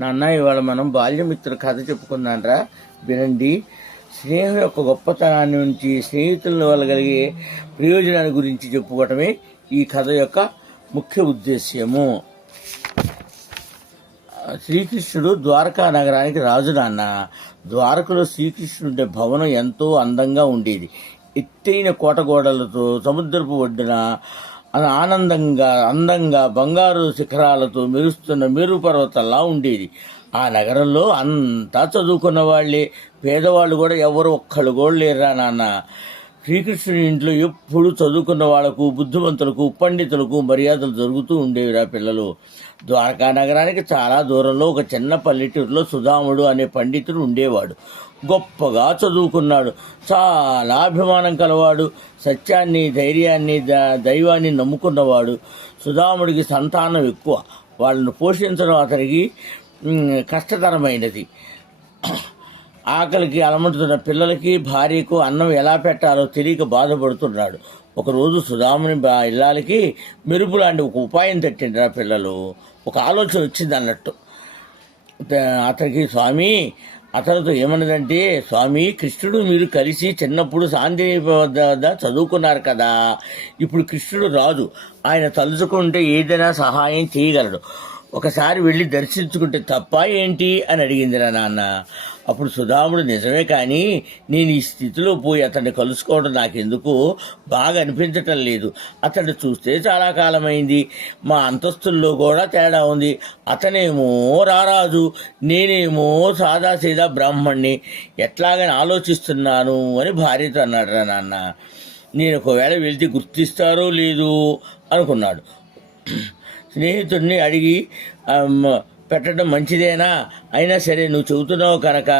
నాన్న ఇవాళ మనం బాల్యమిత్రుల కథ చెప్పుకుందాంరా, వినండి. స్నేహం యొక్క గొప్పతనాన్ని నుంచి స్నేహితుల వల్ల కలిగే ప్రయోజనాల గురించి చెప్పుకోవటమే ఈ కథ యొక్క ముఖ్య ఉద్దేశ్యము. శ్రీకృష్ణుడు ద్వారకా నగరానికి రాజు. నాన్న, ద్వారకలో శ్రీకృష్ణుడి భవనం ఎంతో అందంగా ఉండేది. ఎత్తైన కోటగోడలతో, సముద్రపు ఒడ్డున అందంగా బంగారు శిఖరాలతో మెరుస్తున్న మేరు పర్వతంలా ఉండేది. ఆ నగరంలో అంతా చదువుకున్న వాళ్లే, పేదవాళ్ళు కూడా ఎవరు ఒక్కళ్ళు కూడా లేరా నాన్న. శ్రీకృష్ణుడి ఇంట్లో ఎప్పుడు చదువుకున్న వాళ్లకు, బుద్ధిమంతులకు, పండితులకు మర్యాదలు జరుగుతూ ఉండేవిరా పిల్లలు. ద్వారకా నగరానికి చాలా దూరంలో ఒక చిన్న పల్లెటూరులో సుధాముడు అనే పండితుడు ఉండేవాడు. గొప్పగా చదువుకున్నాడు, చాలా అభిమానం కలవాడు, సత్యాన్ని, ధైర్యాన్ని, దైవాన్ని నమ్ముకున్నవాడు. సుధాముడికి సంతానం ఎక్కువ. వాళ్ళను పోషించడం అతనికి కష్టతరమైనది. ఆకలికి అలమటుతున్న పిల్లలకి, భార్యకు అన్నం ఎలా పెట్టాలో తెలియక బాధపడుతున్నాడు. ఒకరోజు సుధాముని ఇళ్ళకి మెరుపు లాంటి ఒక ఉపాయం తట్టిండ్రా పిల్లలు. ఒక ఆలోచన వచ్చింది అన్నట్టు అతనికి. అతనితో ఏమన్నదంటే, స్వామి, కృష్ణుడు మీరు కలిసి చిన్నప్పుడు శాంతిని వద్ద చదువుకున్నారు కదా. ఇప్పుడు కృష్ణుడు రాజు. ఆయన తలుచుకుంటే ఏదైనా సహాయం చేయగలడు. ఒకసారి వెళ్ళి దర్శించుకుంటే తప్ప ఏంటి అని అడిగిందిరా నాన్న. అప్పుడు సుధాముడు, నిజమే, కానీ నేను ఈ స్థితిలో పోయి అతన్ని కలుసుకోవడం నాకెందుకు బాగా అనిపించటం లేదు. అతన్ని చూస్తే చాలా కాలమైంది. మా అంతస్తుల్లో కూడా తేడా ఉంది. అతనేమో రారాజు, నేనేమో సాదాసీదా బ్రాహ్మణ్ణి. ఎట్లాగని ఆలోచిస్తున్నాను అని భార్యతో అన్నాడు రా నాన్న. నేను ఒకవేళ వెళ్తే గుర్తిస్తారో లేదు అనుకున్నాడు. స్నేహితుడిని అడిగి పెట్టడం మంచిదేనా? అయినా సరే, నువ్వు చెబుతున్నావు కనుక